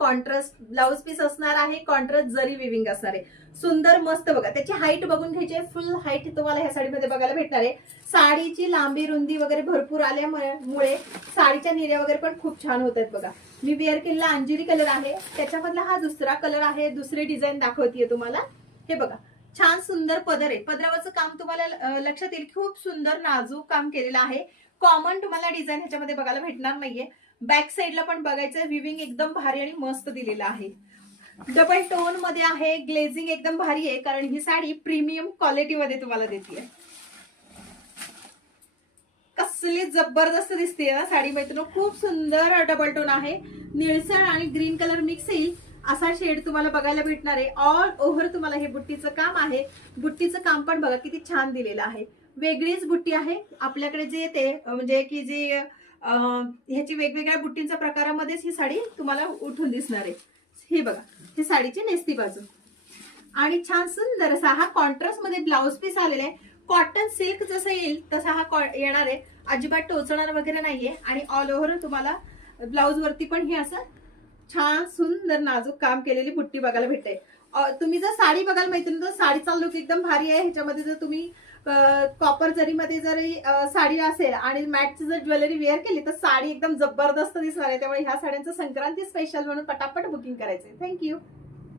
Contrast blouse piece असणार आहे, contrast जरी विविंग असणार आहे. सुंदर मस्त बघा. त्याची हाईट बघून घ्यायची आहे. फुल हाईट तुम्हाला ह्या साडीमध्ये बघायला भेटणार आहे. साडीची लांबी रुंदी वगैरे भरपूर आल्यामुळे साडीच्या निर्या वगैरे पण खूप छान होत आहेत बघा. मी वेअर केलेला अंजिरी कलर आहे, त्याच्यामधला हा दुसरा कलर आहे. दुसरी डिझाईन दाखवतीये तुम्हाला. हे बघा, छान सुंदर पदर आहे. पदरावरचं काम तुम्हाला लक्षात येईल, खूप सुंदर नाजूक काम केलेलं आहे. कॉमन तुम्हाला डिझाईन ह्याच्यामध्ये बघायला भेटणार नाहीये. बॅक साईडला पण बघायचं, विविंग एकदम भारी आणि मस्त दिलेलं आहे. डबल टोन मध्ये आहे, ग्लेझिंग एकदम भारी आहे, कारण ही साडी प्रीमियम क्वालिटी मध्ये तुम्हाला देते. कसली जबरदस्त दिसते ना साडी मैत्रिणी. खूप सुंदर डबल टोन आहे. निळसर आणि ग्रीन कलर मिक्स येईल असा शेड तुम्हाला बघायला भेटणार आहे. ऑल ओव्हर तुम्हाला हे बुट्टीचं काम आहे. बुट्टीचं काम पण बघा किती छान दिलेलं आहे. वेगळीच बुट्टी आहे आपल्याकडे जे येते, म्हणजे की जी ह्याची वेगवेगळ्या बुट्टींच्या प्रकारामध्येच ही साडी तुम्हाला उठून दिसणार आहे. हे बघा, ही साडीची नेसती बाजू आणि छान सुंदर असा हा कॉन्ट्रास्ट मध्ये ब्लाउज पीस आलेला आहे. कॉटन सिल्क जसं येईल तसा हा येणार आहे. अजिबात टोचणार वगैरे नाहीये. आणि ऑल ओव्हर तुम्हाला ब्लाउज वरती पण ही असं छान सुंदर नाजूक काम केलेली बुट्टी बघायला भेटते. तुम्ही जर साडी बघायला मैत्रिणी तर साडीचा लुक एकदम भारी आहे. ह्याच्यामध्ये जर तुम्ही कॉपर जरीमध्ये जरी साडी असेल आणि मॅटची जर ज्वेलरी वेअर केली तर साडी एकदम जबरदस्त दिसणार आहे. त्यामुळे ह्या साड्यांचं संक्रांती स्पेशल म्हणून पटापट बुकिंग करायचंय. थँक्यू.